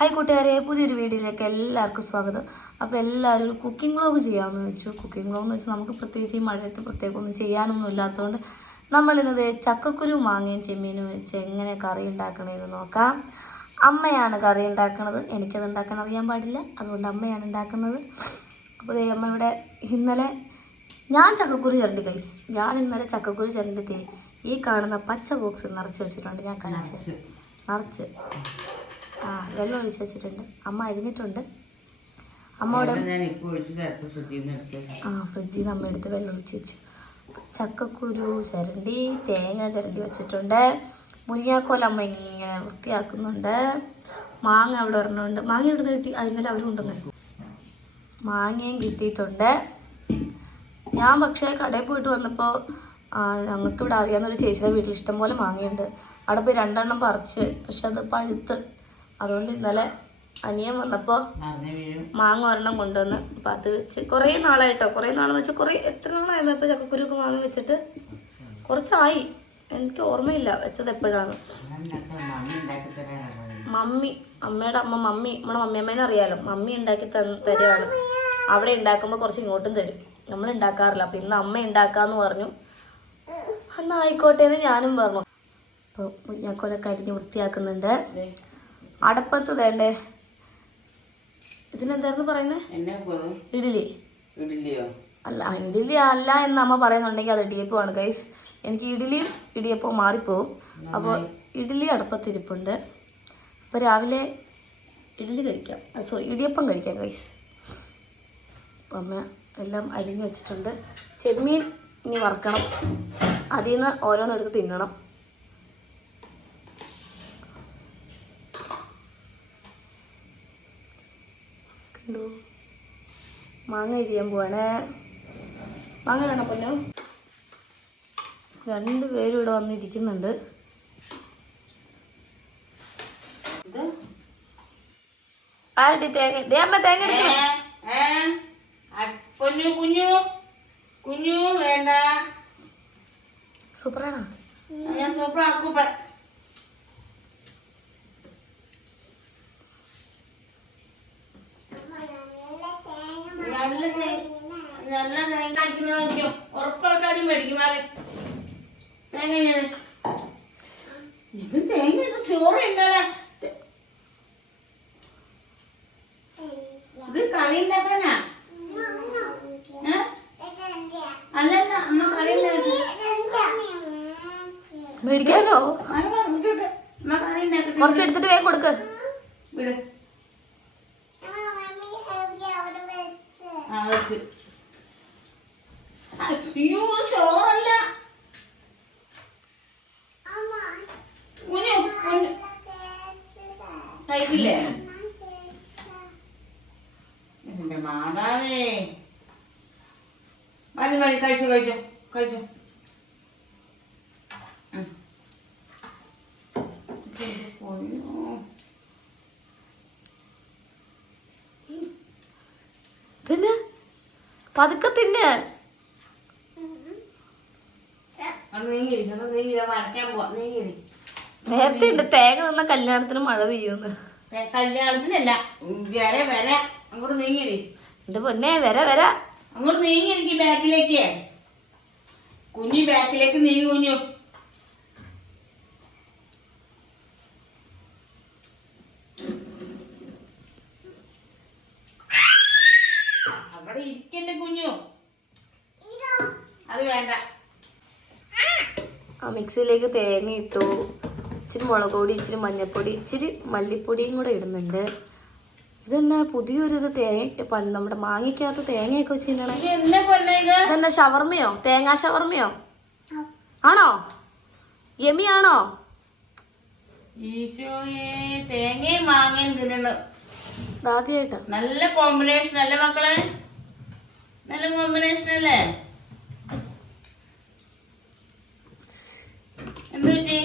Hi കൂട്ടുകാരെ, പുതിയൊരു വീഡിയോയിലേക്ക് എല്ലാവർക്കും സ്വാഗതം. അപ്പോൾ എല്ലാവരും കുക്കിംഗ് വ്ളോഗ് ചെയ്യാമെന്ന് വെച്ചു. കുക്കിംഗ് വ്ളോഗ് എന്ന് വെച്ചാൽ നമുക്ക് പ്രത്യേകിച്ച് ഈ മഴയത്ത് പ്രത്യേകമൊന്നും ചെയ്യാനൊന്നും ഇല്ലാത്തതുകൊണ്ട് നമ്മളിന്നത് ചക്കക്കുരു മാങ്ങയും ചെമ്മീനും വെച്ച് എങ്ങനെ കറി ഉണ്ടാക്കണമെന്ന് നോക്കാം. അമ്മയാണ് കറി ഉണ്ടാക്കുന്നത്, എനിക്കത് ഉണ്ടാക്കാൻ അറിയാൻ പാടില്ല, അതുകൊണ്ട് അമ്മയാണ് ഉണ്ടാക്കുന്നത്. അപ്പോൾ അമ്മ ഇവിടെ ഇന്നലെ ഞാൻ ചക്കക്കുരു ചിരണ്ടി ഗൈസ്, ഞാൻ ഇന്നലെ ചക്കക്കുരു ചിരണ്ടി ഈ കാണുന്ന പച്ച ബോക്സ് നിറച്ച് വെച്ചിട്ടുണ്ട്. ഞാൻ കാണിച്ച് നിറച്ച് വെള്ളം ഒഴിച്ച് വെച്ചിട്ടുണ്ട്. അമ്മ അരിഞ്ഞിട്ടുണ്ട്. അമ്മയോടെ ഫ്രിഡ്ജിൽ നിന്ന് അമ്മ എടുത്ത് വെള്ളം ഒഴിച്ച് വെച്ചു. ചക്കക്കുരു ചിരണ്ടി, തേങ്ങ ചിരണ്ടി വെച്ചിട്ടുണ്ട്. മുരിങ്ങാക്കോൽ അമ്മ ഇങ്ങനെ വൃത്തിയാക്കുന്നുണ്ട്. മാങ്ങ അവിടെ ഒരെണ്ണമുണ്ട്. മാങ്ങ ഇവിടുന്ന് കിട്ടി, ഇന്നലെ അവരും ഉണ്ടെന്ന്. മാങ്ങയും കിട്ടിയിട്ടുണ്ട്. ഞാൻ പക്ഷേ കടയിൽ പോയിട്ട് വന്നപ്പോൾ ഞങ്ങൾക്കിവിടെ അറിയാവുന്നൊരു ചേച്ചിയുടെ വീട്ടിൽ ഇഷ്ടംപോലെ മാങ്ങയുണ്ട്. അവിടെ പോയി 2 എണ്ണം പറിച്ച്, പക്ഷെ അത് പഴുത്ത്. അതുകൊണ്ട് ഇന്നലെ അനിയൻ വന്നപ്പോൾ മാങ്ങ ഒരെണ്ണം കൊണ്ടുവന്ന് അപ്പം അത് വെച്ച് കുറേ നാളായിട്ടോ, കുറേ നാളെന്ന് വെച്ചാൽ എത്ര നാളായിരുന്നു ഇപ്പോൾ ചക്കക്കുരുക്ക് മാങ്ങ വെച്ചിട്ട്? കുറച്ചായി, എനിക്ക് ഓർമ്മയില്ല വെച്ചത് എപ്പോഴാണ്. അമ്മയുടെ അമ്മ നമ്മുടെ മമ്മിയമ്മേനെ അറിയാലോ, മമ്മി ഉണ്ടാക്കി തരുവാണ്. അവിടെ ഉണ്ടാക്കുമ്പോൾ കുറച്ച് ഇങ്ങോട്ടും തരും. നമ്മൾ ഉണ്ടാക്കാറില്ല. അപ്പം ഇന്ന് അമ്മ ഉണ്ടാക്കാമെന്ന് പറഞ്ഞു. എന്നാൽ ആയിക്കോട്ടെ എന്ന് ഞാനും പറഞ്ഞു. അപ്പോൾ മുരിങ്ങാക്കോലൊക്കെ അരിഞ്ഞ് വൃത്തിയാക്കുന്നുണ്ട്. അടപ്പത്ത് വേണ്ടേ, ഇതിനെന്തായിരുന്നു പറയുന്നത്? ഇഡ്ഡലിയോ അല്ല, ഇഡ്ഡലി അല്ല എന്ന് അമ്മ പറയുന്നുണ്ടെങ്കിൽ അത് ഇടിയപ്പമാണ് ഗൈസ്. എനിക്ക് ഇഡ്ഡലിയും ഇടിയപ്പവും മാറിപ്പോവും. അപ്പോൾ ഇഡ്ഡലി അടപ്പത്തിരിപ്പുണ്ട്. അപ്പോൾ രാവിലെ ഇഡ്ഡലി കഴിക്കാം, ഇടിയപ്പം കഴിക്കാം ഗൈസ്. അപ്പം അമ്മ എല്ലാം അരിഞ്ഞ് വെച്ചിട്ടുണ്ട്. ചെമ്മീൻ ഇനി വറുക്കണം, അതിൽ നിന്ന് ഓരോന്നെടുത്ത് തിന്നണം. മാങ്ങ ഇരിയാൻ പോവാണ്. മാങ്ങ വേണം പൊന്നോ. 2 പേരും ഇവിടെ വന്നിരിക്കുന്നുണ്ട്. ആരുടെ തേങ്ങ തേങ്ങ സൂപ്പറാണോ? നല്ല തേങ്ങ അടിക്കുന്നത് നോക്കിയോ, ഉറപ്പായിട്ടും മേടിക്കുമാറ് തേങ്ങ. ഇത് തേങ്ങ ഇട്ട് ചോറ് ഉണ്ടല്ലോ. ഇത് കറി ഉണ്ടാക്കാനാ? അല്ലല്ല, അമ്മ കറി മേടിക്കാനോ? അമ്മ കറി ഉണ്ടാക്കട്ടെ. കുറച്ചെടുത്തിട്ട് വേഗം കൊടുക്ക്. വിട്. അയ്യോ, ചോറല്ല. കഴിക്കില്ലേ? എന്റെ മാതാവേ, മതി മതി, കഴിച്ചു കഴിച്ചു കഴിച്ചു. പിന്നെ പതുക്കെ തിന്നെ. നേരത്തെ ഉണ്ട് തേങ്ങ നിന്ന കല്യാണത്തിന് മഴ പെയ്യുന്നു. കല്യാണത്തിനല്ല, വര അങ്ങോട്ട് നീങ്ങിരി. എന്റെ പൊന്നെ, വര അങ്ങോട്ട് നീങ്ങിരിക്കും ബാക്കിലേക്ക്. കുഞ്ഞി ബാക്കിലേക്ക് നീങ്ങി. കുഞ്ഞു അവിടെ ഇരിക്കല്ലേ കുഞ്ഞു, അത് വേണ്ട. മിക്സിയിലേക്ക് തേങ്ങ ഇട്ടു. ഇച്ചിരി മുളക് പൊടി, ഇച്ചിരി മഞ്ഞൾപ്പൊടി, ഇച്ചിരി മല്ലിപ്പൊടിയും കൂടെ ഇടുന്നുണ്ട്. ഇതെന്നാ പുതിയൊരു നമ്മുടെ മാങ്ങയ്ക്കകത്ത് തേങ്ങയൊക്കെ വെച്ച് തിന്നണേ. ഇതെന്നാ ഷവർമ്മയോ? തേങ്ങാ ഷവർമ്മയോ ആണോ? യമിയാണോ? ഈശോയെ, തേങ്ങയും മാങ്ങയും തിന്നണം ആദ്യമായിട്ടാ. നല്ല കോമ്പിനേഷൻ അല്ലേ മക്കളെ? നല്ല കോമ്പിനേഷൻ അല്ലേ? എന്ത് പറ്റി?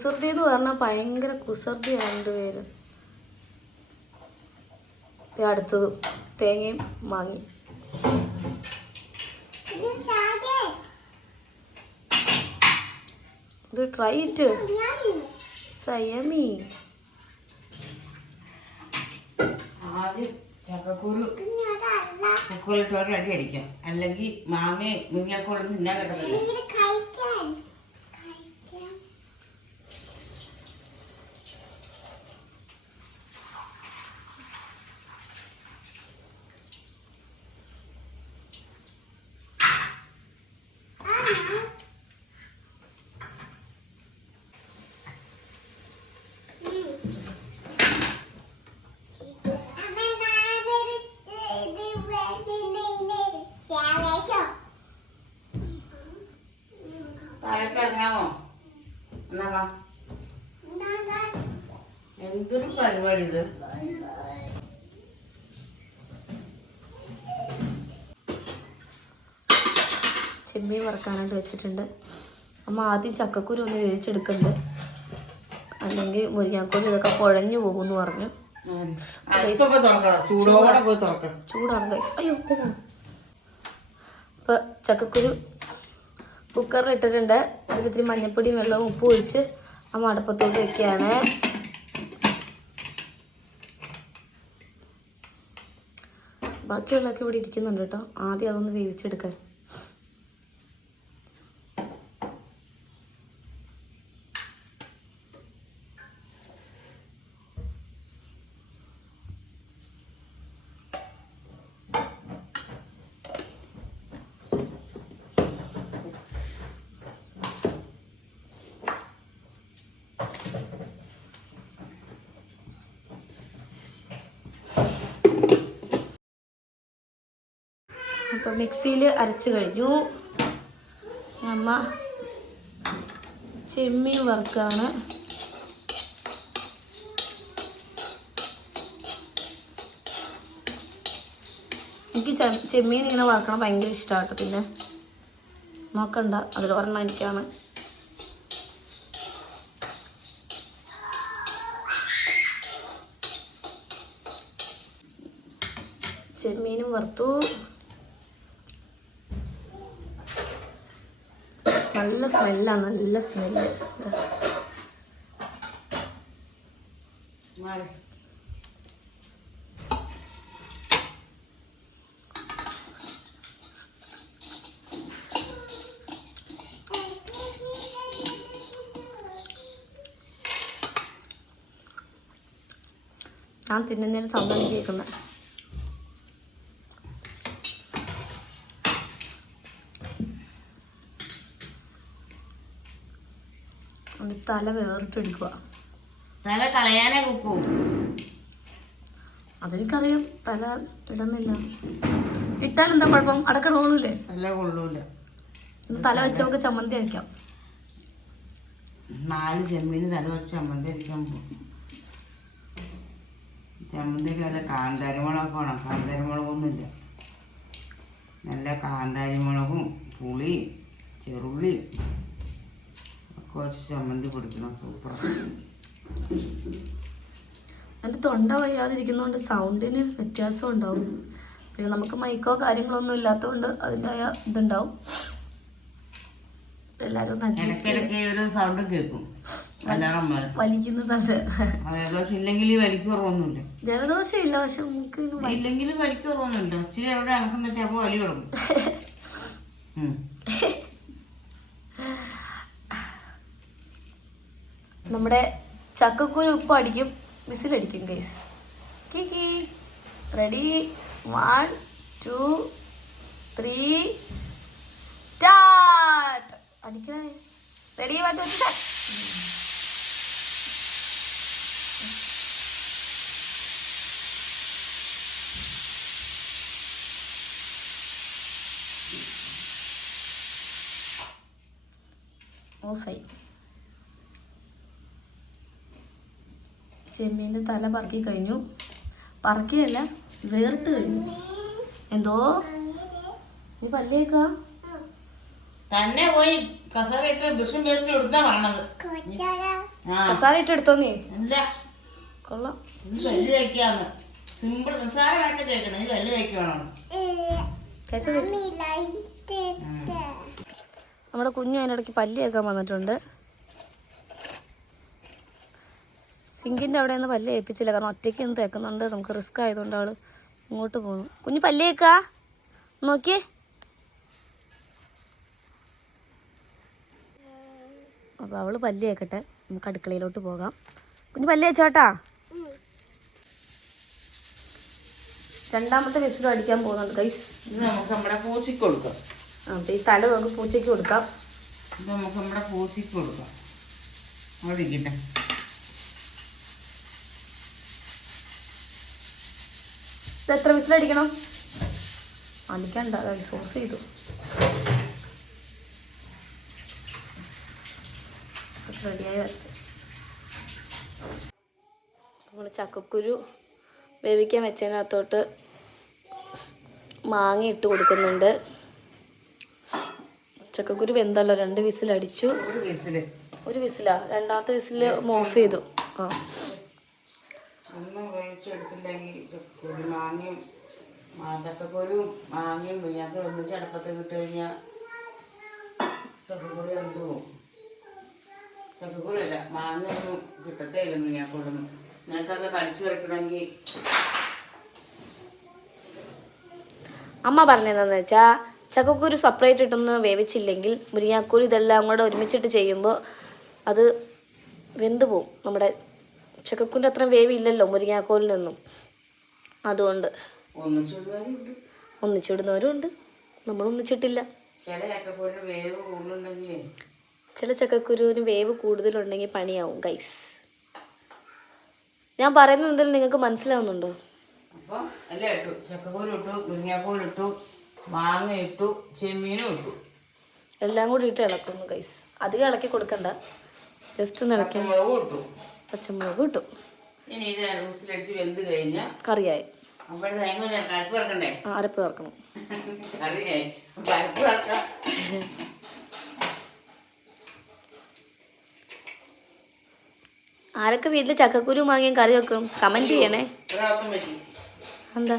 കുസൃതി എന്ന് പറഞ്ഞാൽ ഭയങ്കര കുസൃതിയാണ് രണ്ടുപേരും. അടുത്തതും തേങ്ങയും മാങ്ങി. ഇത് ട്രൈ ഇറ്റ് സയമി. ആദ്യം ചക്കക്കുരു കുക്കറിലിട്ട് ഒരു അടി അടിക്കാം, അല്ലെങ്കിൽ മാങ്ങ മുരിങ്ങാക്കോളും തിന്നാൻ കിട്ടത്തില്ല. താഴേക്കിറങ്ങാമോ? എന്നാ വാ. എന്തൊരു പരിപാടി ഇത്. ചെമ്മീൻ വറുക്കാനായിട്ട് വെച്ചിട്ടുണ്ട്. അമ്മ ആദ്യം ചക്കക്കുരു ഒന്ന് വേവിച്ചെടുക്കുന്നുണ്ട്, അല്ലെങ്കിൽ മുരിങ്ങാക്കോല് ഇതൊക്കെ കുഴഞ്ഞു പോകുമെന്ന് പറഞ്ഞു. ചൂടാണ് ഗൈസ്. അയ്യോ ഇപ്പൊ ചക്കക്കുരു കുക്കറിൽ ഇട്ടിട്ടുണ്ട്. അതിൽ ഇത്തിരി മഞ്ഞപ്പൊടിയും വെള്ളവും ഉപ്പും ഒഴിച്ച് അമ്മ അടുപ്പത്തോട്ട് വെക്കുകയാണ്. ബാക്കിയുള്ളതൊക്കെ ഇവിടെ ഇരിക്കുന്നുണ്ട് കേട്ടോ. ആദ്യം അതൊന്ന് വേവിച്ചെടുക്കാൻ. അപ്പോൾ മിക്സിയിൽ അരച്ച് കഴിഞ്ഞു. അമ്മ ചെമ്മീൻ വറുക്കാണ്. എനിക്ക് ചെമ്മീൻ ഇങ്ങനെ വറുക്കണം ഭയങ്കര ഇഷ്ടമാട്ടോ. പിന്നെ നോക്കണ്ട, അതിൽ ഒരെണ്ണം എനിക്കാണ്. ചെമ്മീനും വറുത്തു. നല്ല സ്മെല്ലാണ്, നല്ല സ്മെല്ല്. ഞാൻ തിന്നുന്നൊരു സൗണ്ടാണ് കേൾക്കുന്നത്. തല വേറിട്ടെടുക്കുക. തല കളയാനേ കുക്കു. അതെനിക്കറിയാം, തല ഇടുന്നില്ല. ഇട്ടാൽ എന്താ കുഴപ്പം? അടക്കണോന്നില്ലേ? തല കൊള്ളൂല. തല വെച്ച് നമുക്ക് ചമ്മന്തി അരയ്ക്കാം. 4 ചെമ്മീന് തല വെച്ച് ചമ്മന്തി അരയ്ക്കാൻ പോകും. ചമ്മന്തിക്ക് നല്ല കാന്താരിമുളകൊക്കെ വേണം. കാന്താരിമുളകൊന്നുമില്ല. നല്ല കാന്താരിമുളകും പുളിയും ചെറുള്ളിയും കുറച്ച് ചമ്മന്തി പൊടിക്കണം. സൂപ്പർ. എൻ്റെ തൊണ്ട വയ്യാതിരിക്കുന്നതുകൊണ്ട് സൗണ്ടിന് വ്യത്യാസം ഉണ്ടാവും. പിന്നെ നമുക്ക് മൈക്കോ കാര്യങ്ങളൊന്നും ഇല്ലാത്തതുകൊണ്ട് അതിൻ്റെതായ ഇതുണ്ടാവും. എല്ലാവരും ഇടയ്ക്കിടയ്ക്ക് ഒരു സൗണ്ട് കേൾക്കും. വലിക്കുന്നതാണ്. ജലദോഷം ഇല്ലെങ്കിൽ വലിക്കുറവൊന്നുമില്ല. ജലദോഷം ഇല്ല, പക്ഷെ നമുക്ക് ഇല്ലെങ്കിൽ വലിക്കുറവൊന്നുമില്ല. ഇച്ചിരി എവിടെ അനക്കുന്നിട്ട് അപ്പോൾ വലി കിടക്കും. നമ്മുടെ ചക്കക്കുരു ഉപ്പ് അടിക്കും, വിസിലടിക്കും ഗൈസ്. റെഡി? 1 2 3 സ്റ്റാർട്ട്. അടിക്കണേ. റെഡി? 1 2 3 ഓഫായി. ചെമ്മീൻ്റെ തല പറക്കി കഴിഞ്ഞു. പറക്കിയല്ല, വേറിട്ട് കഴിഞ്ഞു. എന്തോ നീ പല്ലേക്കാ? തന്നെ പോയി കസേരയിട്ട് ബ്രഷും പേസ്റ്റും എടുത്താ പറഞ്ഞത്. മസാല ഇട്ട് എടുത്തോ നീ. അല്ല കൊള്ളാം. ഇത് വെള്ളി തയ്ക്കാന്ന് സിമ്പിൾ നിസ്സാരമായിട്ട് തേക്കണം. ഇത് വെള്ളി തയ്ക്കണം. നമ്മുടെ കുഞ്ഞു അതിനിടയ്ക്ക് പല്ല് തേക്കാൻ വന്നിട്ടുണ്ട്. സിങ്കിൻ്റെ അവിടെ നിന്ന് പല്ല് ഏൽപ്പിച്ചില്ല, കാരണം ഒറ്റയ്ക്ക് ഒന്ന് തേക്കുന്നുണ്ട്. നമുക്ക് റിസ്ക് ആയതുകൊണ്ട് അവൾ ഇങ്ങോട്ട് പോകുന്നു. കുഞ്ഞ് പല്ല് തേക്കാ നോക്കിയേ. അപ്പോൾ അവൾ പല്ല് തേക്കട്ടെ, നമുക്ക് അടുക്കളയിലോട്ട് പോകാം. കുഞ്ഞ് പല്ല് തേച്ചോട്ടാ. രണ്ടാമത്തെ വിസിലും അടിക്കാൻ പോകുന്നുണ്ട് ഗൈസ്. ഇത് നമുക്ക് നമ്മുടെ പൂച്ചയ്ക്ക് കൊടുക്കാം. അപ്പോൾ ഈ തല നമുക്ക് പൂച്ചയ്ക്ക് കൊടുക്കാം. ഇത് നമുക്ക് നമ്മുടെ പൂച്ചയ്ക്ക് കൊടുക്കാം. അവിടെ ഇരിക്കട്ടെ. ഇത് എത്ര വിസിലടിക്കണം? അടിക്കണ്ട, സോസ് ചെയ്തു. റെഡിയായി വരട്ടെ. നമ്മൾ ചക്കക്കുരു വേവിക്കാൻ വെച്ചതിനകത്തോട്ട് മാങ്ങ ഇട്ട് കൊടുക്കുന്നുണ്ട്. ചക്കക്കുരു വെന്തല്ലോ, 2 വിസിലടിച്ചു. ഒരു വിസിലാ, രണ്ടാമത്തെ വിസിൽ ഓഫ് ചെയ്തു. ആ ഒന്നും വേവിച്ചെടുത്തില്ലെങ്കിൽ ചക്കക്കുരു മാങ്ങയും ചക്കക്കുരു മാങ്ങയും മുരിങ്ങാക്ക ഒന്നിച്ച് അടുപ്പത്ത് ഇട്ട് കഴിഞ്ഞാൽ ചക്കക്കുരു എന്ത് പോകും. ചക്കക്കുരല്ല, മാങ്ങ ഒന്നും കിട്ടത്തേ ഇല്ല മുരിങ്ങാക്കൊന്നും. നിനക്കൊക്കെ കടിച്ചു വരക്കണമെങ്കിൽ അമ്മ പറഞ്ഞതെന്ന് വെച്ചാൽ ചക്കക്കുരു സെപ്പറേറ്റ് ഇട്ടൊന്ന് വേവിച്ചില്ലെങ്കിൽ മുരിങ്ങാക്കുരു ഇതെല്ലാം കൂടെ ഒരുമിച്ചിട്ട് ചെയ്യുമ്പോൾ അത് വെന്ത് പോവും. നമ്മുടെ ചക്കക്കുരിൻ്റെ അത്രയും വേവില്ലല്ലോ മുരിങ്ങാക്കോലിനൊന്നും. അതുകൊണ്ട് ഒന്നിച്ചിടുന്നവരും ഉണ്ട്, നമ്മൾ ഒന്നിച്ചിട്ടില്ല. ചില ചക്കക്കുരുവിന് വേവ് കൂടുതലുണ്ടെങ്കിൽ പണിയാവും ഗൈസ്. ഞാൻ പറയുന്നത് എന്തെങ്കിലും നിങ്ങൾക്ക് മനസ്സിലാവുന്നുണ്ടോ? അപ്പോൾ എല്ലാം ഇട്ടു. ചക്കക്കുരു ഇട്ടു, മുരിങ്ങാക്കോൽ ഇട്ടു, മാങ്ങ ഇട്ടു, ചെമ്മീനും ഇട്ടു. എല്ലാം കൂടി ഇട്ട് ഇളക്കുന്നു ഗൈസ്. അധികം ഇളക്കി കൊടുക്കണ്ട, ജസ്റ്റ് ഒന്ന് ഇളക്കി. പച്ചമുളക് ഇട്ടു. ഇനി ഇത് വിസിലടിച്ച് വെന്ത് കഴിഞ്ഞാൽ കറിയായി. അരപ്പ് ചേർക്കണ്ടേ? അരപ്പ് ചേർക്കണം. കറിയായി അരപ്പ് ചേർക്കാം. ആരൊക്കെ വീട്ടിൽ ചക്കക്കുരു മാങ്ങയും കറി വെക്കും കമൻറ്റ് ചെയ്യണേ. എന്താ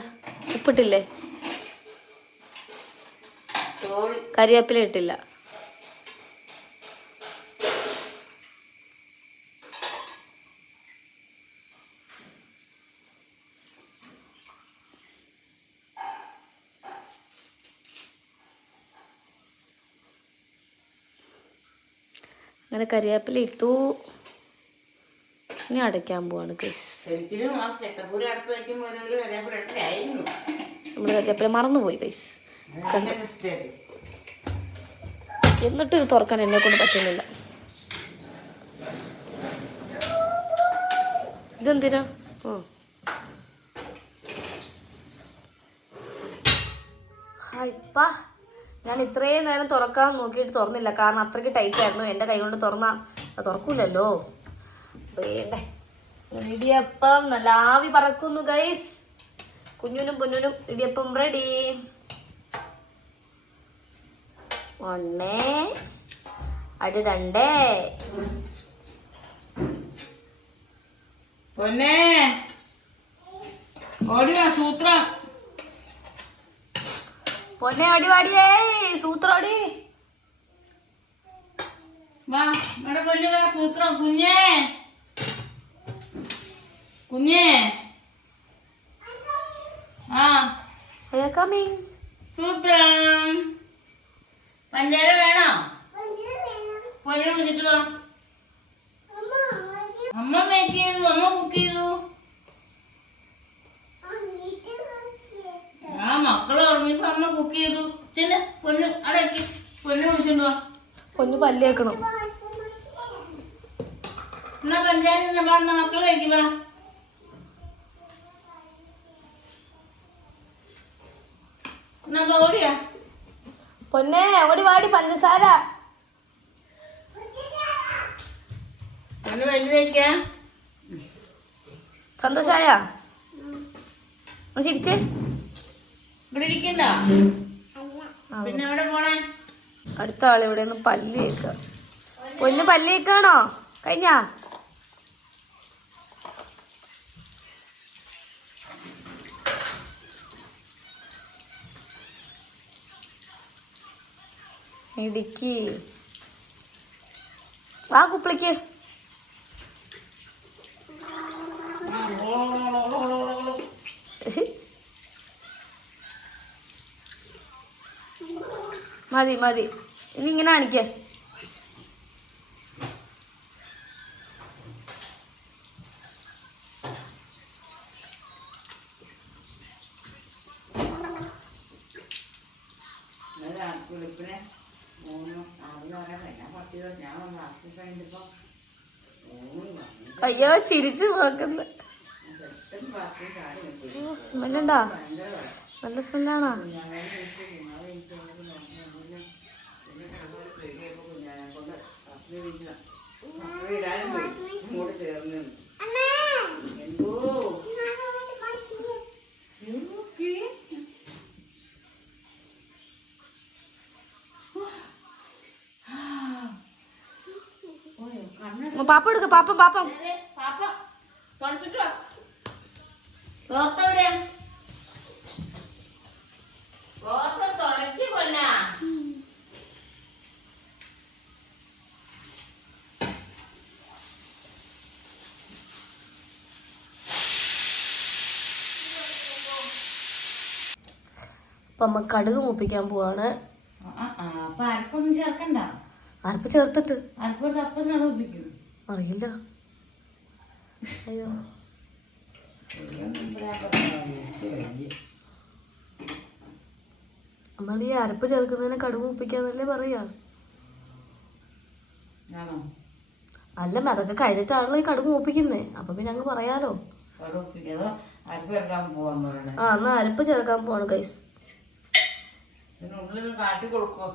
ഉപ്പിട്ടില്ലേ? കരിവേപ്പില ഇട്ടില്ല. അങ്ങനെ കരിവേപ്പില ഇട്ടു. ഇനി അടയ്ക്കാൻ പോവാണ് ഗൈസ്. നമ്മൾ കരിവേപ്പില മറന്നുപോയി ഗൈസ്. എന്നിട്ട് ഇത് തുറക്കാൻ എന്നെ കൊണ്ട് പറ്റുന്നില്ല. ഇതെന്തിനാ? ഇപ്പാ ഞാൻ ഇത്രയും നേരം തുറക്കാൻ നോക്കിയിട്ട് തുറന്നില്ല, കാരണം അത്രയ്ക്ക് ടൈറ്റ് ആയിരുന്നു. എൻ്റെ കൈ കൊണ്ട് തുറന്നാൽ അത് തുറക്കൂലല്ലോ. വേണ്ടേ, ഇടിയപ്പം നല്ല ആവി പറക്കുന്നു ഗൈസ്. കുഞ്ഞുനും പൊന്നുനും ഇടിയപ്പം റെഡി. 1 അടി 2. പൊന്നേ ഓടിവാ സൂത്രം. പൊന്നെ അടി വാടിയേ സൂത്രം അടി. വാ നമ്മുടെ പൊന്നു വാ സൂത്രം. കുഞ്ഞേ കുഞ്ഞേ ആ കമ്മിങ്. സൂത്രം. പഞ്ചാര വേണോ? പൊന്നിനെ വിളിച്ചിട്ട് വാ. അമ്മ മേക്ക് ചെയ്തു, അമ്മ കുക്ക് ചെയ്തു. ആ മക്കള് ഉറങ്ങിയപ്പോ അമ്മ കുക്ക് ചെയ്തു. ചെല്ല പൊന്നു അടക്കി പൊന്നിനെ വിളിച്ചോണ്ട് വാ. പൊന്നു പല്ല് വെക്കണം. എന്നാ പഞ്ചായത്ത് പറഞ്ഞ മക്കള് കഴിക്കുക. എന്നാ ഓടിയാ പൊന്നെ ഓടി വാടി പഞ്ചസാര. പൊന്നു വലുതേക്കാ. സന്തോഷായ? ചിരിച്ചേ. ഇവിടെ ഇരിക്കണ്ട. പിന്നെ എവിടെ പോണേ? അടുത്ത ആൾ ഇവിടെ നിന്ന് പല്ല് കേൾക്കുക. പൊന്നു പല്ല് കേൾക്കാണോ? കഴിഞ്ഞാ ഇടുക്കി വാ കുപ്പിളിക്ക്. മതി മതി, ഇനി ഇങ്ങനെ കാണിക്കേ. അയ്യോ ചിരിച്ചു നോക്കുന്നു. സ്മെല്ലുണ്ടോ? നല്ല സ്മെല്ലാണോ? പാപ്പ എടുക്ക, പാപ്പ പാപ്പ അപ്പൊ അമ്മ കടുക് മൂപ്പിക്കാൻ പോവാണ്. അരപ്പൊന്നും ചേർക്കണ്ട. അരപ്പ് ചേർത്തിട്ട് അരപ്പൊരു തപ്പം ഒപ്പിക്കും. അറിയില്ല. അയ്യോ നമ്മൾ ഈ അരപ്പ് ചേർക്കുന്നതിനെ കടുക് മൂപ്പിക്കാന്നല്ലേ പറയാ. അല്ല അതൊക്കെ കഴിഞ്ഞിട്ടാണല്ലോ ഈ കടുക് മൂപ്പിക്കുന്നേ. അപ്പൊ പിന്നെ അങ്ങ് പറയാലോ. ആ എന്നാ അരപ്പ് ചേർക്കാൻ പോവാണ് ഗൈസ്. ഉള്ളിൽ കാട്ടി കൊടുക്കോ?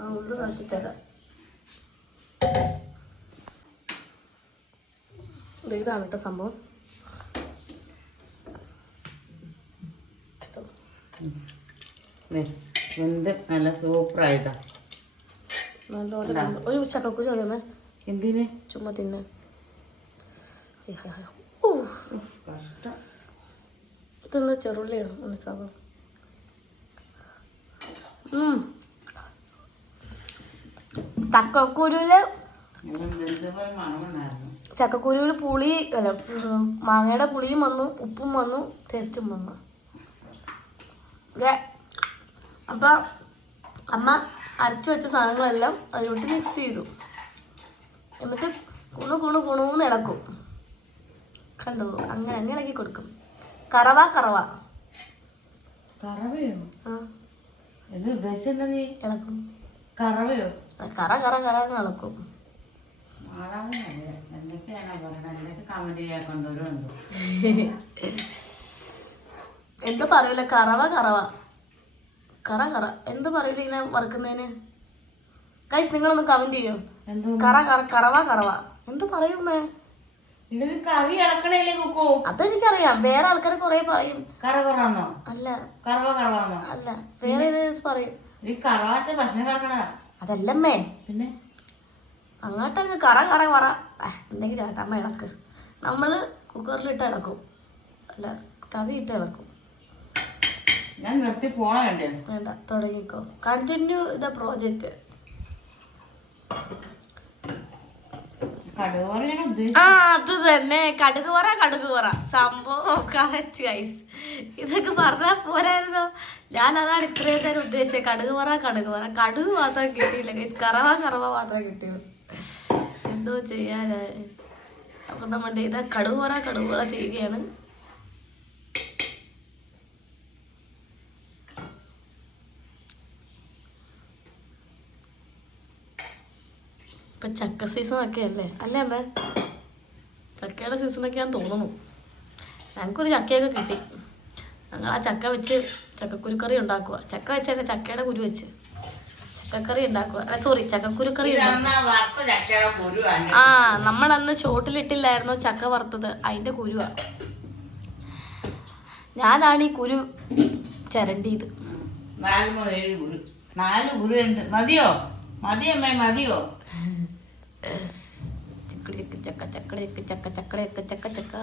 ആ ഉള്ളു കാട്ടിത്തരാം. ഇതാണ് കേട്ടോ സംഭവം. എന്ത് നല്ല സൂപ്പറായിട്ടാ. ഒരു ചക്കക്കുരു അറിയാമേ. എന്തിന്? ചുമ്മാ തിന്നെ. ഇതെന്താ ചെറുള്ളിയാണ് മനസ്സാവോ? ചക്കക്കുരുവിൽ പുളി അല്ല, മാങ്ങയുടെ പുളിയും വന്നു, ഉപ്പും വന്നു, ടേസ്റ്റും വന്നു. അപ്പം അമ്മ അരച്ചു വെച്ച സാധനങ്ങളെല്ലാം അതിലോട്ട് മിക്സ് ചെയ്തു. എന്നിട്ട് കുണൂന്ന് ഇളക്കും. കണ്ടോ? അങ്ങനെ അങ്ങനെ ഇളക്കി കൊടുക്കും. കറവ കറവയോ? ആ ഉദ്ദേശിച്ചെന്താ നീ? ഇളക്കും. കറവയോ? കറ ഇളക്കും. എന്താ പറയൂല? കറവ എന്ത് പറയൂല ഇങ്ങനെ വറുക്കുന്നതിന്? ഗൈസ് നിങ്ങളൊന്ന് കമന്റ് ചെയ്യോ? കറവ എന്ത് പറയുമേ? കറി ഇളക്കണല്ലേ കുക്കു? അതെനിക്കറിയാം. വേറെ ആൾക്കാരെ കൊറേ പറയും. കറവറാന്നോ? അല്ല. കറവാന്നോ? അല്ല, വേറെ പറയും. ഭക്ഷണം കറക്കണ അതല്ലമ്മേ. പിന്നെ അങ്ങോട്ടങ്ങ് കറ എന്തെങ്കിലും ആട്ടെ അമ്മ ഇളക്ക്. നമ്മള് കുക്കറിലിട്ട് ഇളക്കും, അല്ല തവി ഇട്ട് ഇളക്കും. ഞാൻ നിർത്തി പോണേ. വേണ്ട, തുടങ്ങിക്കോ. Continue the project. ആ അത് തന്നെ, കടുക് പറ സംഭവം കറക്റ്റ് ഗൈസ്. ഇതൊക്കെ പറഞ്ഞാൽ പോരായിരുന്നോ? ഞാൻ അതാണ് ഇത്രയും നേരം ഉദ്ദേശിച്ചത്. കടുക് പറ കടുക് മാത്രം കിട്ടിയില്ല ഗൈസ്. കറവ മാത്രമേ കിട്ടിയുള്ളൂ. എന്തോ ചെയ്യാനായി. അപ്പൊ നമ്മുടെ ഇത് കടുക് പറ ചെയ്യുകയാണ്. ഇപ്പൊ ചക്ക സീസൺ ഒക്കെ അല്ലേ അമ്മേ? ചക്കയുടെ സീസണൊക്കെയാന്ന് തോന്നുന്നു. ഞങ്ങൾക്കൊരു ചക്കയൊക്കെ കിട്ടി. ഞങ്ങൾ ആ ചക്ക വെച്ച് ചക്കക്കുരുക്കറി ഉണ്ടാക്കുക. ചക്ക വെച്ചല്ല, ചക്കയുടെ കുരു വെച്ച് ചക്കക്കറി ഉണ്ടാക്കുക. സോറി, ചക്കക്കുരുക്കറി ഉണ്ടാക്കുക. ആ നമ്മളന്ന് ഷോട്ടിലിട്ടില്ലായിരുന്നു ചക്ക വറുത്തത്, അതിന്റെ കുരുവാ. ഞാനാണ് ഈ കുരു ചരണ്ടിയത്. 4 കുരു ഉണ്ട്. മതിയോ? മതിയോ? ചക്ക.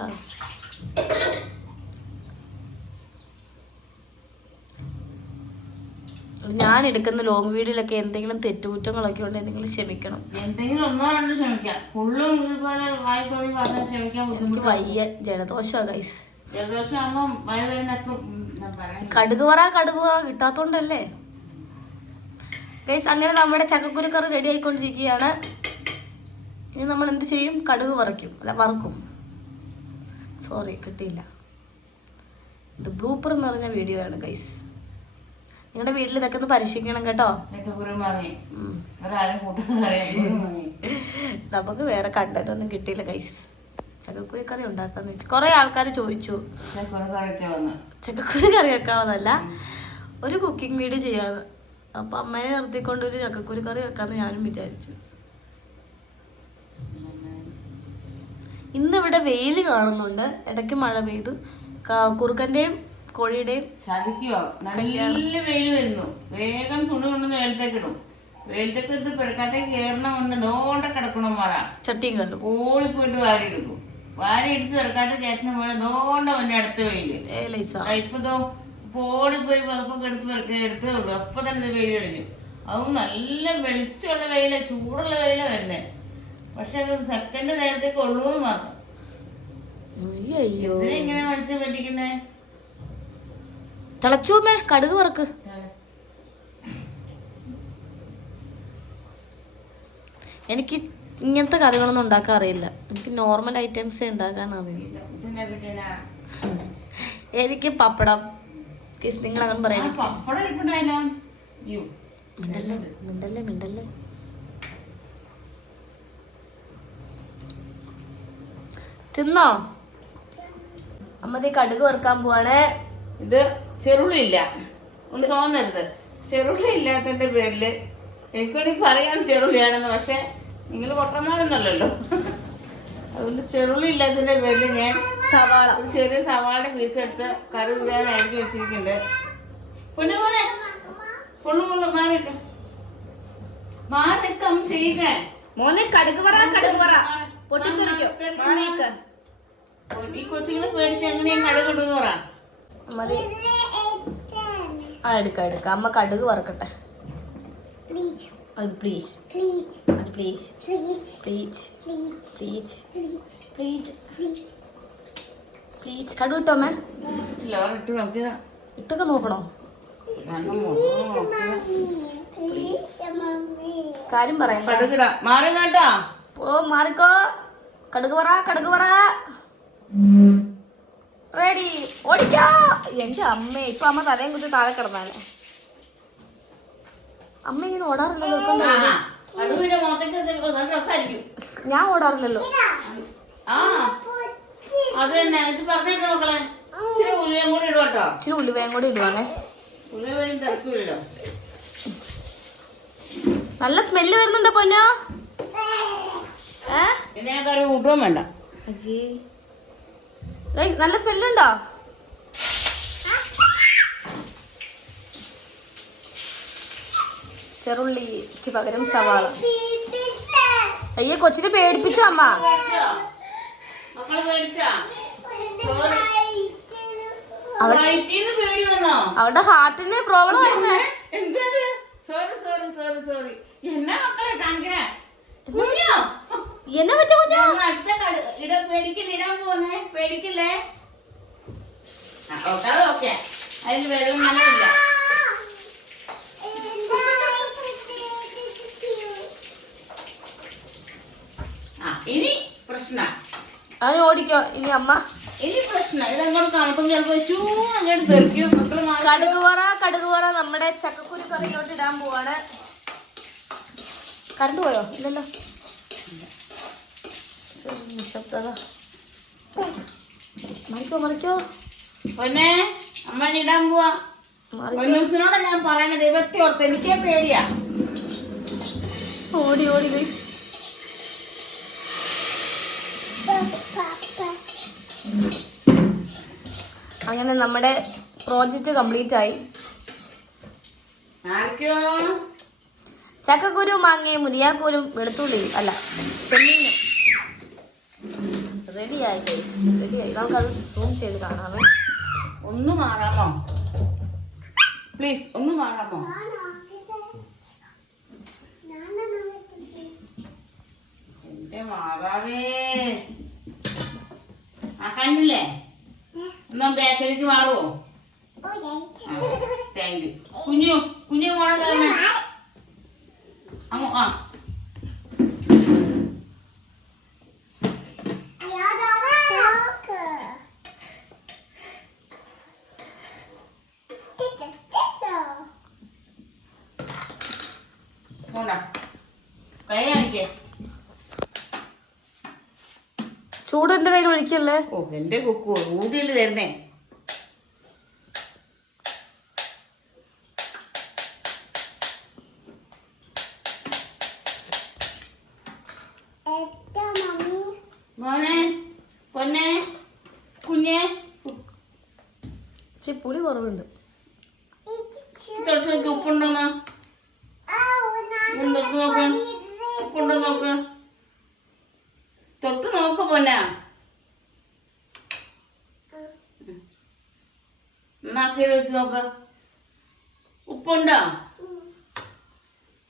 ഞാൻ എടുക്കുന്ന ലോങ് വീഡിയോയിലൊക്കെ എന്തെങ്കിലും തെറ്റുകുറ്റങ്ങളൊക്കെ ഉണ്ടെങ്കിൽ നിങ്ങൾ ക്ഷമിക്കണം. എന്തെങ്കിലും ഒന്നോ രണ്ടോ ക്ഷമിക്കാം. ഫുള്ളും ഇതുപോലെ വായിക്കോളി പറഞ്ഞാൽ ക്ഷമിക്കാൻ എനിക്ക് ബുദ്ധിമുട്ട്. വയ്യ, ജലദോഷമാണ് ഗൈസ്. ജലദോഷം ആകുമ്പോൾ വയറുവേദനയൊക്കെ കടുക് പറ കിട്ടാത്തോണ്ടല്ലേ ഗൈസ്. അങ്ങനെ നമ്മുടെ ചക്കക്കുരുക്കറി റെഡി ആയിക്കൊണ്ടിരിക്കുകയാണ്. ഇനി നമ്മൾ എന്ത് ചെയ്യും? കടുക് വറക്കും. സോറി, കിട്ടിയില്ല. ഇത് ബ്ലൂപ്പർ എന്ന് പറഞ്ഞ വീഡിയോ ആണ് ഗൈസ്. നിങ്ങളുടെ വീട്ടിൽ ഇതൊക്കെ ഒന്ന് പരീക്ഷിക്കണം കേട്ടോ. നമുക്ക് വേറെ കണ്ടന്റ് ഒന്നും കിട്ടിയില്ല ഗൈസ്. ചക്കക്കുരു കറി ഉണ്ടാക്കാന്ന് വെച്ചു. കുറെ ആൾക്കാർ ചോദിച്ചു ചക്കക്കുരു കറി വെക്കാവുന്നല്ല, ഒരു കുക്കിംഗ് വീഡിയോ ചെയ്യാന്ന്. അപ്പൊ അമ്മേനെ നിർത്തിക്കൊണ്ട് ഒരു ചക്കക്കുരു കറി വെക്കാന്ന് ഞാനും വിചാരിച്ചു. ഇന്നിവിടെ വെയില് കാണുന്നുണ്ട്, ഇടയ്ക്ക് മഴ പെയ്തു. കുറുക്കന്റെയും കോഴിയുടെയും ചതിക്കോ നല്ല വെയിൽ വരുന്നു. വേഗം തുണി കൊണ്ടുവന്ന് വെയിലത്തേക്കിടും. വെയിലത്തേക്ക് ഇട്ട് പെരക്കാത്തേക്ക് കയറണ കൊണ്ട് ദോണ്ട കിടക്കണം മഴ. ചട്ടിയും കല്ലും ഓടിപ്പോയിട്ട് വാരി എടുക്കും. വാരി എടുത്ത് പെരക്കാത്ത ചേട്ടന് പോലെ ദോണ്ട വന്നെ അടുത്ത വെയില്. ഇപ്പൊ ഓടിപ്പോയി പതുപ്പൊക്കെ എടുത്തേ ഉള്ളൂ. അപ്പൊ തന്നെ വെയിൽ കഴിഞ്ഞു. അതും നല്ല വെളിച്ചമുള്ള വെയില, ചൂടുള്ള വെയില വരുന്നേ. പക്ഷെ അത് സെക്കൻഡ് നേരത്തേക്ക് ഉള്ളൂന്ന് മാത്രം. ഇങ്ങനെ മനുഷ്യൻ പറ്റിക്കുന്നേ. തിളച്ചൂമേ, കടുക് വറക്ക്. എനിക്ക് ഇങ്ങനത്തെ കറികളൊന്നും ഉണ്ടാക്കാൻ അറിയില്ല. എനിക്ക് നോർമൽ ഐറ്റംസേ ഉണ്ടാക്കാൻ അറിയില്ല. എനിക്ക് പപ്പടം, നിങ്ങൾ അങ്ങനെ പറയാം. മിണ്ടല്ലേ. തിന്നോ? അമ്മതേ കടുക് വറുക്കാൻ പോവാണ്. ഇത് ചെറുള്ളില്ല, ഒന്ന് തോന്നരുത്. ചെറുള്ളി ഇല്ലാത്തതിന്റെ പേരില് എനിക്കൊരു പറയാൻ ചെറുള്ളിയാണെന്ന്. പക്ഷെ നിങ്ങൾ പൊട്ടന്മാരൊന്നല്ലല്ലോ. അതുകൊണ്ട് ചെറുള്ളി ഇല്ലാത്തതിന്റെ പേരിൽ ഞാൻ സവാള, ഒരു ചെറിയ സവാളയുടെ പീസ് എടുത്ത് കറി കൂടാൻ അരിഞ്ഞു വെച്ചിരിക്കുന്നുണ്ട്. പൊന്നുമോനെ മാറിക്കം ചെയ്യേ മോനെ. കടുക് പറ പൊട്ടിത്തെറിക്കും. ഈ കൊച്ചുങ്ങളെ പേടിച്ച് എങ്ങനെയും കടുക് ഇടുന്നു പറ. മതി. എടുക്ക അമ്മ കടുക് വറക്കട്ടെ. പ്ലീസ് കടുക് ഇട്ടോ അമ്മേ? ഇട്ടൊക്കെ നോക്കണോ? കാര്യം പറയാം. മാറി കേട്ടോ. ഓ മാറിക്കോ. കടുക് പറ. റെഡി, ഓടിക്കോ. എന്റെ അമ്മേ, ഇപ്പൊ അമ്മ തലയും കുത്തി താഴെ കിടന്നാലേ. അമ്മ ഇങ്ങനെ ഓടാറില്ലല്ലോ. ഞാൻ ഓടാറില്ലല്ലോ. ഇച്ചിരി ഉലുവയും കൂടി ഇടുവാണേ. നല്ല സ്മെല്ല് വരുന്നുണ്ട് പൊന്നോ. പിന്നെ ഞാൻ കറി കൂട്ടുകയും വേണ്ട. നല്ല സ്മെല്ലുണ്ടോ? ചെറുള്ളിക്ക് പകരം സവാള. അയ്യോ, കൊച്ചിനെ പേടിപ്പിച്ചോ അമ്മ. അവളുടെ ഹാർട്ടിന് പ്രോബ്ലം ആയിരുന്നേ. എന്നെ പറ്റ പേടിക്കില്ലേ. അതിൽ വെള്ളം നനയില്ല. ഇനി പ്രശ്ന അവന് ഓടിക്കോ. ഇനി അമ്മ ഇനി പ്രശ്നം ഇതങ്ങോട്ട് കാണുമ്പോൾ ചിലപ്പോ അങ്ങോട്ട് തെറിക്കും. കടുക് പറ നമ്മുടെ ചക്കക്കുരു കറിയിലോട്ട് ഇടാൻ പോവാണ്. കറണ്ട് പോയോ? ഇല്ലല്ലോ. നിശബ്ദത. മറിക്കോ. പൊന്നെ, അമ്മ ഇടാൻ പോവാ. പൊന്നൂസിനോട് ഞാൻ പറയണ ദൈവത്തെ ഓർത്ത് എനിക്കേ പേടിയാ. ഓടി അങ്ങനെ നമ്മുടെ പ്രോജക്റ്റ് കംപ്ലീറ്റ് ആയി. ചക്കക്കുരു, മാങ്ങയും, മുരിങ്ങാക്കോലും, വെളുത്തുള്ളിയും അല്ല ചെമ്മീനും റെഡിയായി. നമുക്കത് സൂം ചെയ്ത് കാണാമേ. ഒന്ന് മാറാമോ? പ്ലീസ് ഒന്ന് മാറാമോ? എന്റെ മാതാവേ, ആ കണ്ടില്ലേ? എന്നാ ബാക്കിലേക്ക് മാറുമോ? Thank you. കുഞ്ഞു കുഞ്ഞു മോളെ കയറണേ അങ്ങോ. ആ പോണ്ട, കൈ കാണിക്കേ. ചൂടെന്റെ കയ്യിൽ ഒഴിക്കല്ലേ. ഓ എന്റെ കുക്കു ഊതിയിൽ തരുന്നേ. മോനെ പൊന്നെ കുഞ്ഞെ പുളി കുറവുണ്ട്. തൊട്ട് നോക്കി ഉപ്പുണ്ടോന്നാ, തൊട്ട് നോക്ക്, ഉപ്പുണ്ടോ നോക്ക്, തൊട്ട് നോക്ക് പൊന്ന. നാക്കിൽ വെച്ച് നോക്ക്, ഉപ്പുണ്ടോ?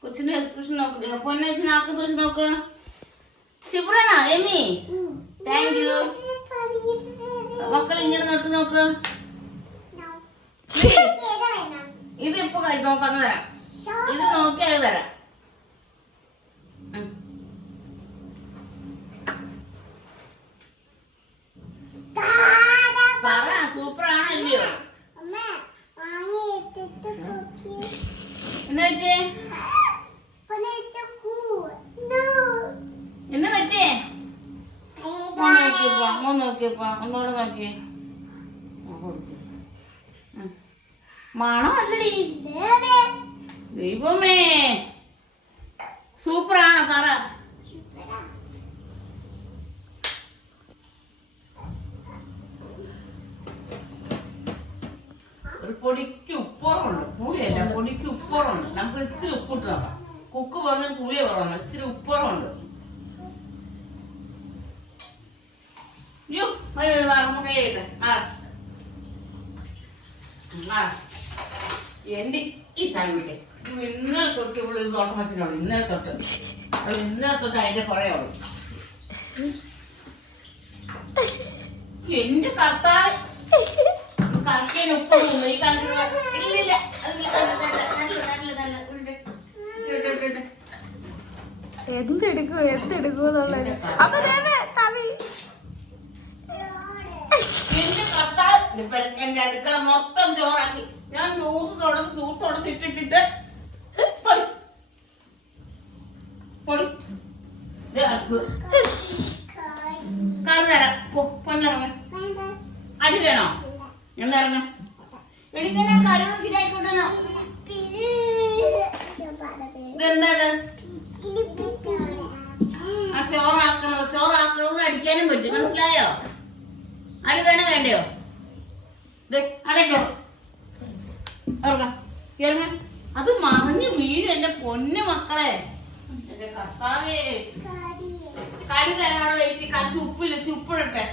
കൊച്ചിന്റെ എക്സ്പ്രഷൻ നോക്ക്. പൊന്നെ വെച്ച് നാക്ക് വെച്ച് നോക്ക്. ശുഭ്രനാ എമി? Thank you. മക്കൾ ഇങ്ങനെ തൊട്ട് നോക്ക്. ഇത് ഇപ്പൊ കൈ നോക്കാന്ന് തരാം. ഇത് നോക്കിയത് തരാം. പറ സൂപ്പർ ആണല്ലയോ? എന്നാ പറ്റേ? എന്നാ പറ്റേ? നോക്കിയപ്പോ ഒന്നോടെ നോക്കിയേ. മണമല്ലടി ദൈവമേ, സൂപ്പറാണോ? പറ. ഒരു പൊടിക്ക് ഉപ്പുറമുണ്ട്, പുളിയല്ല, പൊടിക്ക് ഉപ്പുറമുണ്ട്. നമുക്ക് ഇച്ചിരി ഉപ്പിട്ട് നോക്കാം. കുക്ക് പറഞ്ഞ പുളിയ കുറവാണ്, ഇച്ചിരി ഉപ്പുറമുണ്ട്. കൈയിട്ട് എന്റെ ഈ സാധനം വിട്ടെ. ഇന്നലെ തൊട്ട് ഇവിടെ ഒരു തോട്ടം വെച്ചിട്ടുള്ളൂ. ഇന്നലെ തൊട്ട് അതിന്റെ പറയുള്ളൂ. എന്റെ കർത്താവ് കറക്കാൻ ഉപ്പൊന്നും ഈ കണ്ടില്ല. ഇല്ലില്ല എന്തെടുക്കുമെന്നുള്ളത്. അപ്പൊ എന്റെ കർത്താവ് എന്റെ അടുക്കള മൊത്തം ചോറാക്കി. ഞാൻ തൂത്തുടച്ചിട്ടിട്ട് കറി തരാം. പൊന്നിറങ്ങ. അരി വേണോ? എന്നിറങ്ങ. എടുക്കണ കറി ശരിയായിക്കോട്ടെ. ഇതെന്താണ്? ആ ചോറാക്കണത് അടിക്കാനും പറ്റും. മനസ്സിലായോ? അരി വേണോ വേണ്ടയോ? അടയ്ക്കോ? ഇറങ്ങ. അത് മറിഞ്ഞു വീഴും എന്റെ പൊന്നു മക്കളെ. എന്റെ കർത്താവേ, കടി തരാണോ? വെയിറ്റ്. കറിക്ക് ഉപ്പില്ല, ഉപ്പിടട്ടെ.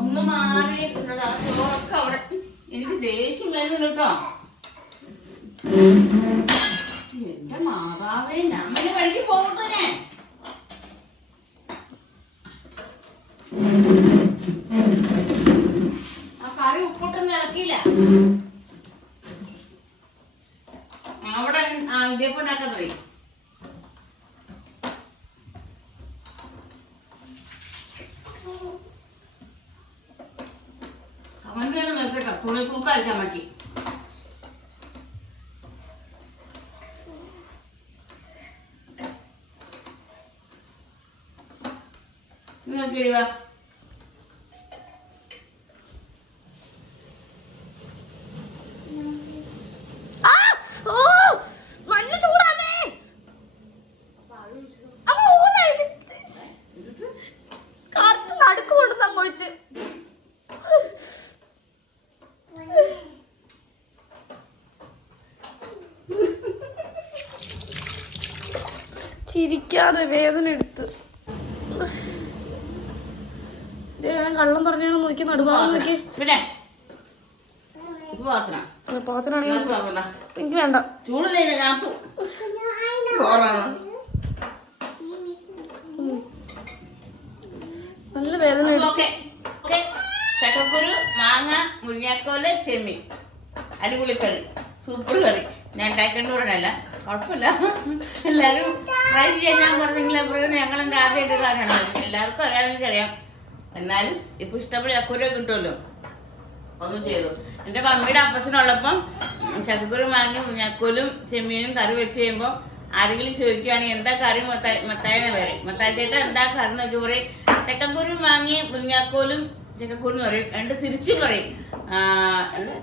ഒന്ന് മാറി ആ ചോറൊക്കെ അവിടെ. എനിക്ക് ദേഷ്യം വരുന്നു കേട്ടോ. എന്റെ മാതാവേ, ഞാൻ വഴിക്ക് പോകട്ടെ. ഞാൻ ആ കറി ഉപ്പിട്ടൊന്നും ഇളക്കിയില്ല. അവിടെ ഇതേപ്പോ ഉണ്ടാക്കാൻ തുടങ്ങി. കമന്റ് വേണം നോക്കട്ടോ. തുണി തൂക്കായിരിക്കാൻ പറ്റി. നോക്കിയിടുക. ചിരിക്കാതെ വേദന എടുത്ത് ഞാൻ കള്ളം പറഞ്ഞു നോക്കി നടുഭാഗം നോക്കി. പിന്നെ പാത്രമാണെങ്കിൽ എനിക്ക് വേണ്ട. ചൂടില്ലേ നല്ല വേദന എടുത്ത്. ചക്കക്കുരു, മാങ്ങ, മുരിങ്ങാക്കോല്, ചെമ്മീൻ, അടിപൊളിക്കറി, സൂപ്പർ കറി. ഞാൻ ഉണ്ടാക്കേണ്ട ഉടനല്ല, കുഴപ്പമില്ല. എല്ലാവരും ട്രൈ ചെയ്യാൻ ഞാൻ പറഞ്ഞെങ്കിൽ ഞങ്ങളെൻ്റെ ആദ്യമായിട്ട് കാണണം. എല്ലാവർക്കും അറിയാമെനിക്കറിയാം. എന്നാലും ഇപ്പം ഇഷ്ടപ്പെട്ട ചക്കക്കുരു കിട്ടുമല്ലോ, ഒന്നും ചെയ്തു. എൻ്റെ മമ്മിയുടെ അപ്പച്ചനുള്ളപ്പം ചക്കക്കുരു, മാങ്ങ, മുരിങ്ങാക്കോലും ചെമ്മീനും കറി വെച്ച് കഴിയുമ്പോൾ ആരെങ്കിലും ചോദിക്കുകയാണെങ്കിൽ എന്താ കറി മത്തായെന്ന് പറയും. മത്തായ ചേട്ടാ എന്താ കറി എന്നൊക്കെ പറയും. ചക്കക്കുരു, മാങ്ങയും മുരിങ്ങാക്കോലും ചക്കക്കുരു പറയും. രണ്ട് തിരിച്ചും പറയും.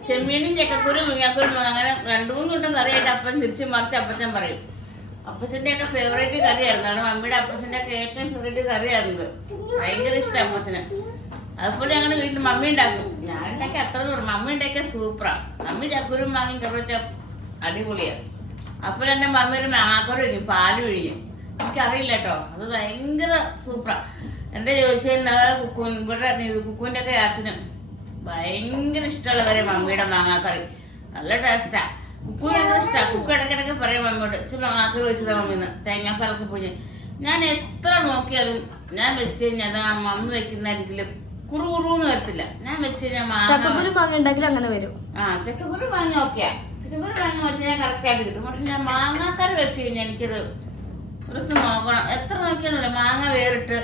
ചെമ്മീനും ചക്കക്കുരും മുരിങ്ങാക്കോലും അങ്ങനെ 2-3 കൂട്ടം കറിയായിട്ട് അപ്പൻ തിരിച്ചും മറിച്ച് അപ്പച്ചൻ പറയും. അപ്പച്ചൻ്റെ ഒക്കെ ഫേവറേറ്റ് കറിയായിരുന്നു. അവിടെ മമ്മിയുടെ അപ്പച്ചൻ്റെ ഒക്കെ ഏറ്റവും ഫേവറേറ്റ് കറിയായിരുന്നത്. ഭയങ്കര ഇഷ്ടം അപ്പച്ചന്. അതുപോലെ ഞങ്ങളുടെ വീട്ടിൽ മമ്മി ഉണ്ടാക്കും. ഞാൻ ഉണ്ടാക്കി അത്ര ദൂരം. മമ്മി ഉണ്ടാക്കിയ സൂപ്പറാണ്. മമ്മി ചക്കുരും മാങ്ങയും കറി വെച്ച അടിപൊളിയാണ്. അപ്പോൾ എൻ്റെ മമ്മി ഒരു മാങ്ങാക്കറി ഒഴിക്കും, പാല് ഒഴിക്കും. എനിക്കറിയില്ല കേട്ടോ, അത് ഭയങ്കര സൂപ്പറാണ്. എൻ്റെ ചോദിച്ചാൽ കുക്കുവിൻ്റെ ഒക്കെ യാസിനും ഭയങ്കര ഇഷ്ടമുള്ള കറി മമ്മിയുടെ മാങ്ങാക്കറി. നല്ല ടേസ്റ്റാണ്. കുക്കുവിന് ഭയങ്കര ഇഷ്ടമാണ്. കുക്ക് ഇടയ്ക്കിടയ്ക്ക് പറയും മമ്മിയോട് ഇച്ചിരി മാങ്ങാക്കറി വെച്ചതാണ് മമ്മിന്ന് തേങ്ങാപ്പാലൊക്കെ പൊഴിഞ്ഞ്. ഞാൻ എത്ര നോക്കിയാലും ഞാൻ വെച്ച് കഴിഞ്ഞാൽ അത് മമ്മി വെക്കുന്ന രീതിയിൽ കുറുകുറുന്ന് വരത്തില്ല. ഞാൻ വെച്ച് കഴിഞ്ഞാൽ ചക്കക്കുരു മാങ്ങ ഉണ്ടാക്കി അങ്ങനെ വരും. ചക്കക്കുരു മാങ്ങ ഓക്കെയാ. ചക്കക്കുരു മാങ്ങ വെച്ച് കഴിഞ്ഞാൽ കറക്റ്റായിട്ട് കിട്ടും. പക്ഷെ ഞാൻ മാങ്ങാക്കറി വെച്ച് കഴിഞ്ഞാൽ എനിക്കൊരു ദിവസം നോക്കണം. എത്ര നോക്കിയാലോ മാങ്ങ വേറിട്ട്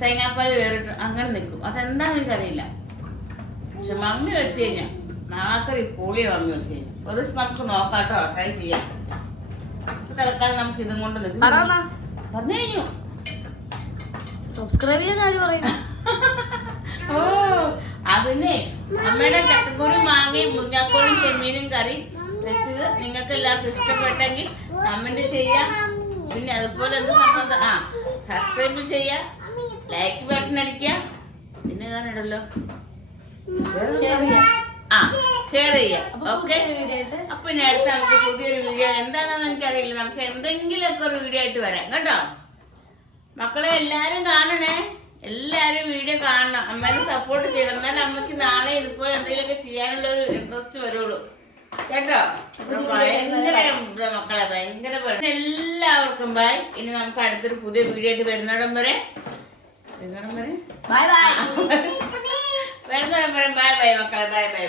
തേങ്ങാപ്പാൽ വേറിട്ട് അങ്ങനെ നിൽക്കും. അതെന്താണെന്ന് എനിക്കറിയില്ല. പക്ഷെ മമ്മി വെച്ച് കഴിഞ്ഞാൽ മാങ്ങാക്കറി പൊളിയ മമ്മി വെച്ച് കഴിഞ്ഞാൽ ഒരു ദിവസം നമുക്ക് നോക്കാട്ടോ, ട്രൈ ചെയ്യാം. തൽക്കാലം നമുക്ക് ഇതും കൊണ്ട് പറഞ്ഞു കഴിഞ്ഞു. സബ്സ്ക്രൈബ് ചെയ്യാൻ ആരും പറയുന്നു. ഓ അതിനെ അമ്മയുടെ ചക്കക്കുരു, മാങ്ങയും, മുരിങ്ങാക്കോലും, ചെമ്മീനും കറി വെച്ചത് നിങ്ങൾക്ക് എല്ലാവർക്കും ഇഷ്ടപ്പെട്ടെങ്കിൽ കമന്റ് ചെയ്യാം. പിന്നെ അതുപോലെ എന്ത് സംബന്ധം സബ്സ്ക്രൈബ് ചെയ്യാം, ലൈക്ക് ബട്ടൺ അടിക്കുക, പിന്നെ ഏതാണിടല്ലോ ഷെയർ ചെയ്യാം. ഓക്കെ, അപ്പൊ ഇനി അടുത്ത നമുക്ക് പുതിയൊരു വീഡിയോ എന്താണെന്ന് എനിക്കറിയില്ല. നമുക്ക് എന്തെങ്കിലുമൊക്കെ ഒരു വീഡിയോ ആയിട്ട് വരാം കേട്ടോ. മക്കളെ എല്ലാരും കാണണേ, എല്ലാരും വീഡിയോ കാണണം. അമ്മേനെ സപ്പോർട്ട് ചെയ്യണം. എന്നാൽ അമ്മക്ക് നാളെ ഇതുപോലെ എന്തെങ്കിലുമൊക്കെ ചെയ്യാനുള്ള ഒരു ഇൻട്രസ്റ്റ് വരുള്ളൂ കേട്ടോ. ഭയങ്കര മക്കളെ ഭയങ്കര. എല്ലാവർക്കും ബൈ. ഇനി നമുക്ക് അടുത്തൊരു പുതിയ വീഡിയോ ആയിട്ട് വരുന്നിടം വരെ ബൈ ബൈ. വരുന്നിടം വരെ ബൈ ബൈ മക്കളെ. Bye by.